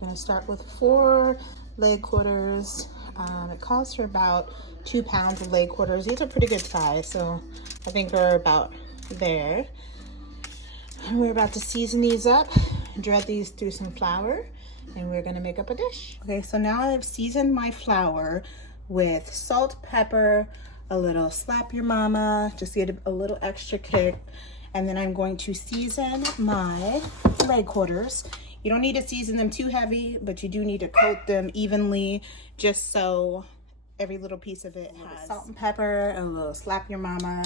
gonna start with 4 leg quarters. It calls for about 2 pounds of leg quarters. These are pretty good size, so I think they're about there. And we're about to season these up, dread these through some flour, and we're gonna make up a dish. Okay, so now I've seasoned my flour with salt, pepper, a little slap your mama, just to get a little extra kick. And then I'm going to season my leg quarters. You don't need to season them too heavy, but you do need to coat them evenly, just so every little piece of it has salt and pepper, a little slap your mama.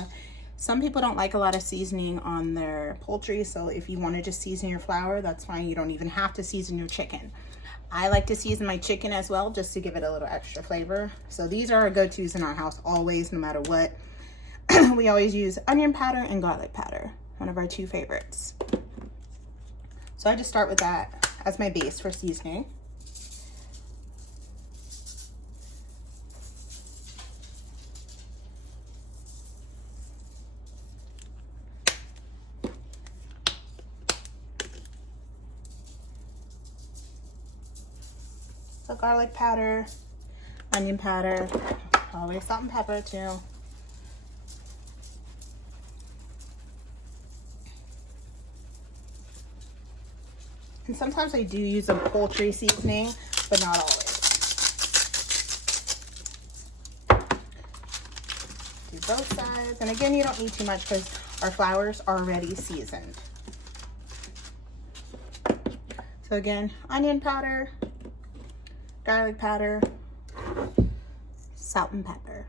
Some people don't like a lot of seasoning on their poultry, so if you want to just season your flour, that's fine. You don't even have to season your chicken. I like to season my chicken as well, just to give it a little extra flavor. So these are our go-tos in our house, always, no matter what. We always use onion powder and garlic powder, one of our 2 favorites. So I just start with that as my base for seasoning. So garlic powder, onion powder, always salt and pepper too. And sometimes I do use a poultry seasoning, but not always. Do both sides. And again, you don't need too much because our flour's already seasoned. So again, onion powder, garlic powder, salt and pepper.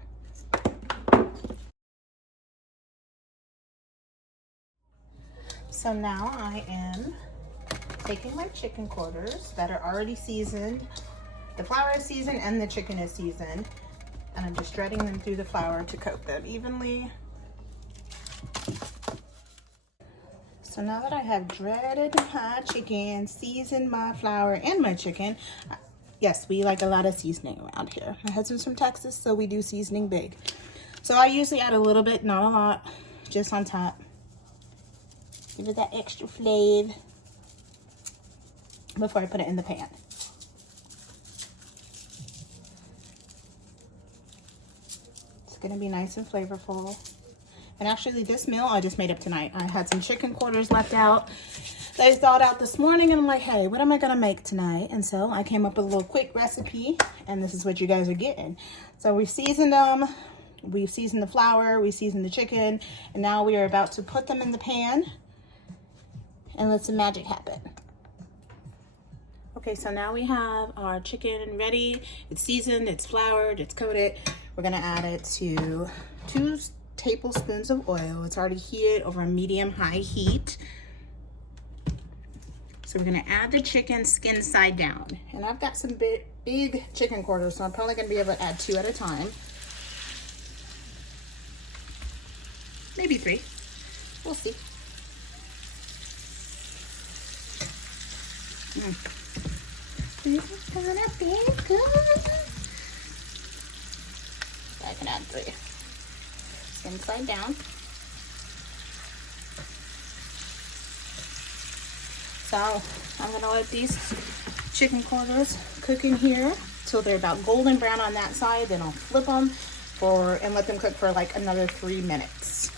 So now I am taking my chicken quarters that are already seasoned. The flour is seasoned and the chicken is seasoned. And I'm just dreading them through the flour to coat them evenly. So now that I have dreaded my chicken, seasoned my flour and my chicken, yes, we like a lot of seasoning around here. My husband's from Texas, so we do seasoning big. So I usually add a little bit, not a lot, just on top. Give it that extra flavor before I put it in the pan. It's gonna be nice and flavorful. And actually this meal I just made up tonight. I had some chicken quarters left out. They thawed out this morning and I'm like, hey, what am I gonna make tonight? And so I came up with a little quick recipe and this is what you guys are getting. So we seasoned them, we seasoned the flour, we seasoned the chicken, and now we are about to put them in the pan and let some magic happen. Okay, so now we have our chicken ready. It's seasoned, it's floured, it's coated. We're gonna add it to 2 tablespoons of oil. It's already heated over a medium-high heat. So we're gonna add the chicken skin side down. And I've got some big chicken quarters, so I'm probably gonna be able to add 2 at a time. Maybe 3, we'll see. This is gonna be good. I can add 3. Skin side down. So I'm gonna let these chicken quarters cook in here till they're about golden brown on that side. Then I'll flip them and let them cook for like another 3 minutes.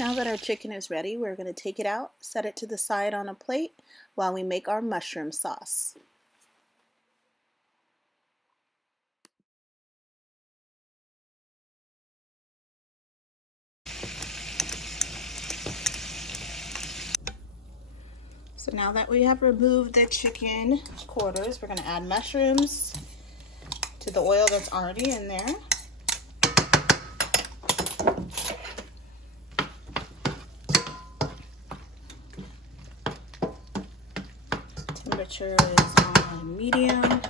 Now that our chicken is ready, we're going to take it out, set it to the side on a plate while we make our mushroom sauce. So now that we have removed the chicken quarters, we're going to add mushrooms to the oil that's already in there. Temperature is on medium.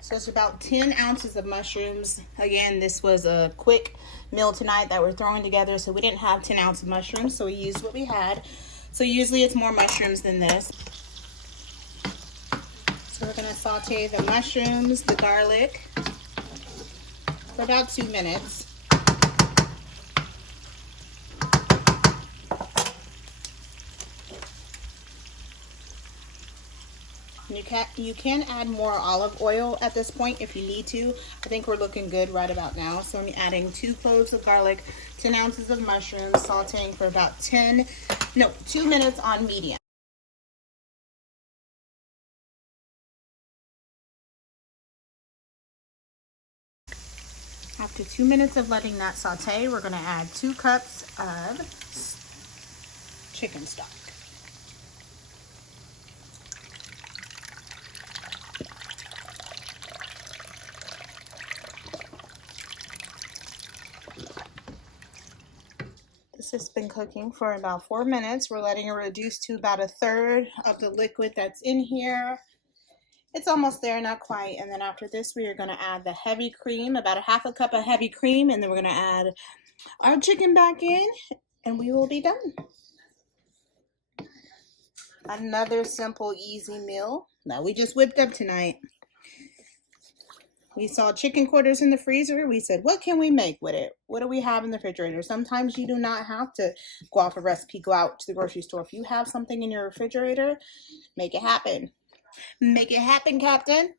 So it's about 10 ounces of mushrooms. Again, this was a quick meal tonight that we're throwing together, so we didn't have 10 ounces of mushrooms, so we used what we had. So usually it's more mushrooms than this. So we're gonna saute the mushrooms, the garlic, for about 2 minutes. You can add more olive oil at this point if you need to. I think we're looking good right about now. So I'm adding 2 cloves of garlic, 10 ounces of mushrooms, sauteing for about 2 minutes on medium. After 2 minutes of letting that saute, we're going to add 2 cups of chicken stock. This has been cooking for about 4 minutes. We're letting it reduce to about 1/3 of the liquid that's in here. It's almost there, not quite. And then after this, we are going to add the heavy cream, about 1/2 cup of heavy cream. And then we're going to add our chicken back in, and we will be done. Another simple, easy meal that we just whipped up tonight. We saw chicken quarters in the freezer. We said, what can we make with it? What do we have in the refrigerator? Sometimes you do not have to go off a recipe, go out to the grocery store. If you have something in your refrigerator, make it happen. Make it happen, Captain.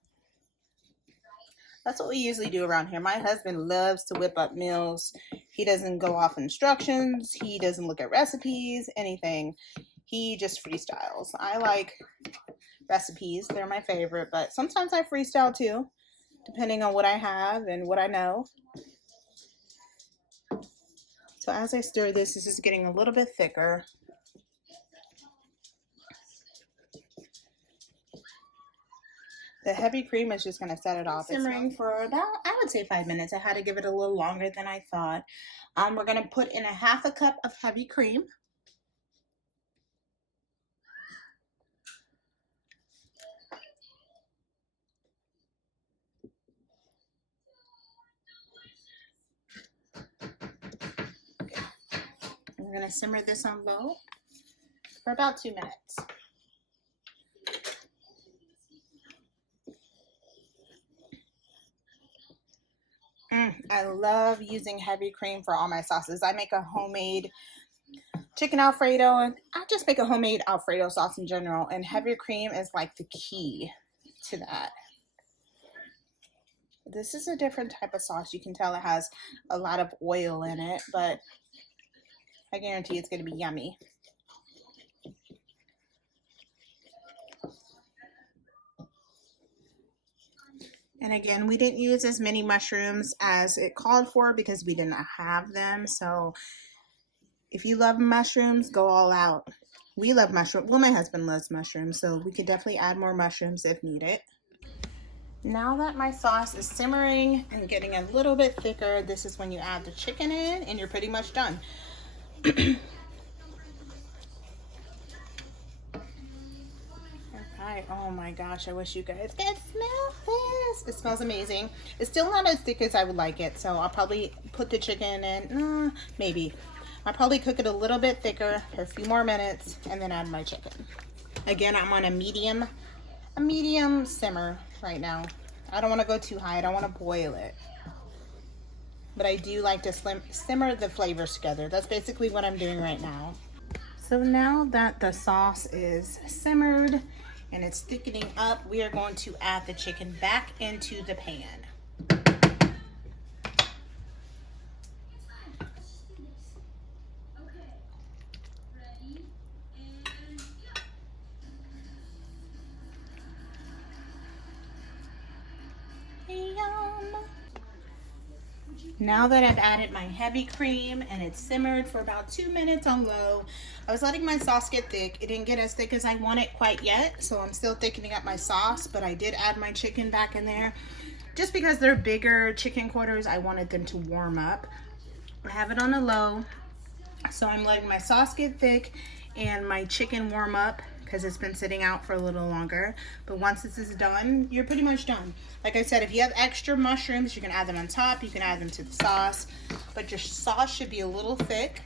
That's what we usually do around here. My husband loves to whip up meals. He doesn't go off instructions. He doesn't look at recipes, anything. He just freestyles. I like recipes. They're my favorite, but sometimes I freestyle too, depending on what I have and what I know. So as I stir this is getting a little bit thicker. The heavy cream is just going to set it off. Simmering for about, I would say 5 minutes. I had to give it a little longer than I thought. We're going to put in 1/2 cup of heavy cream. We're going to simmer this on low for about 2 minutes. I love using heavy cream for all my sauces. I make a homemade chicken Alfredo, and I just make a homemade Alfredo sauce in general, and heavy cream is like the key to that. This is a different type of sauce. You can tell it has a lot of oil in it, but I guarantee it's going to be yummy. And again, we didn't use as many mushrooms as it called for because we didn't have them. So if you love mushrooms, go all out. We love mushrooms. Well, my husband loves mushrooms, so we could definitely add more mushrooms if needed. Now that my sauce is simmering and getting a little bit thicker, this is when you add the chicken in and you're pretty much done. Alright, oh my gosh, I wish you guys could smell this. It smells amazing. It's still not as thick as I would like it, so I'll probably put the chicken in, maybe. I'll probably cook it a little bit thicker for a few more minutes and then add my chicken. Again, I'm on a medium simmer right now. I don't want to go too high. I don't want to boil it. But I do like to simmer the flavors together. That's basically what I'm doing right now. So now that the sauce is simmered and it's thickening up, we are going to add the chicken back into the pan. Now that I've added my heavy cream and it's simmered for about 2 minutes on low, I was letting my sauce get thick. It didn't get as thick as I want it quite yet, so I'm still thickening up my sauce, but I did add my chicken back in there. Just because they're bigger chicken quarters, I wanted them to warm up. I have it on a low, so I'm letting my sauce get thick and my chicken warm up because it's been sitting out for a little longer. But once this is done, you're pretty much done. Like I said, if you have extra mushrooms, you can add them on top. You can add them to the sauce, but your sauce should be a little thick.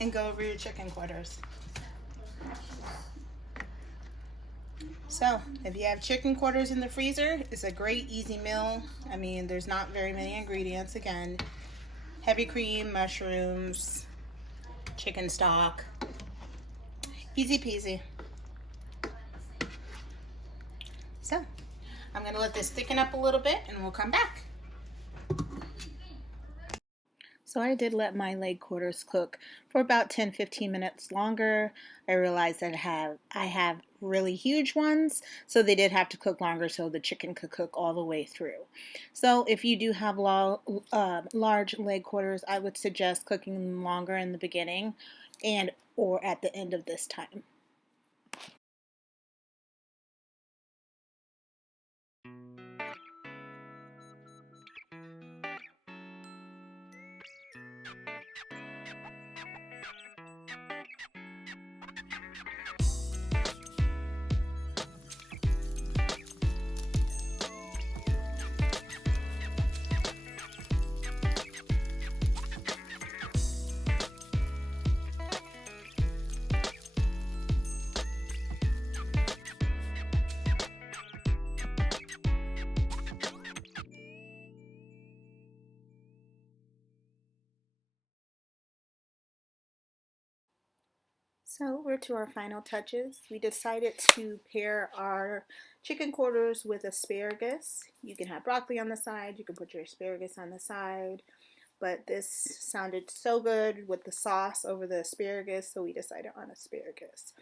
And go over your chicken quarters. So if you have chicken quarters in the freezer, it's a great easy meal. I mean, there's not very many ingredients. Again, heavy cream, mushrooms, chicken stock, easy peasy. So I'm gonna let this thicken up a little bit and we'll come back. So I did let my leg quarters cook for about 10-15 minutes longer. I realized that I have really huge ones, so they did have to cook longer so the chicken could cook all the way through. So if you do have large leg quarters, I would suggest cooking them longer in the beginning and or at the end of this time. So we're to our final touches. We decided to pair our chicken quarters with asparagus. You can have broccoli on the side, you can put your asparagus on the side, but this sounded so good with the sauce over the asparagus, so we decided on asparagus.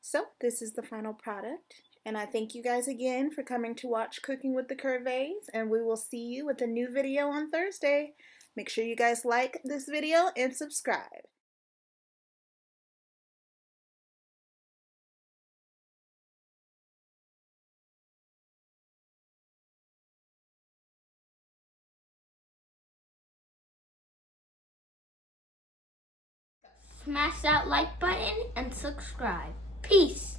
So this is the final product, and I thank you guys again for coming to watch Cooking with the Curvéys, and we will see you with a new video on Thursday. Make sure you guys like this video and subscribe. Smash that like button and subscribe. Peace.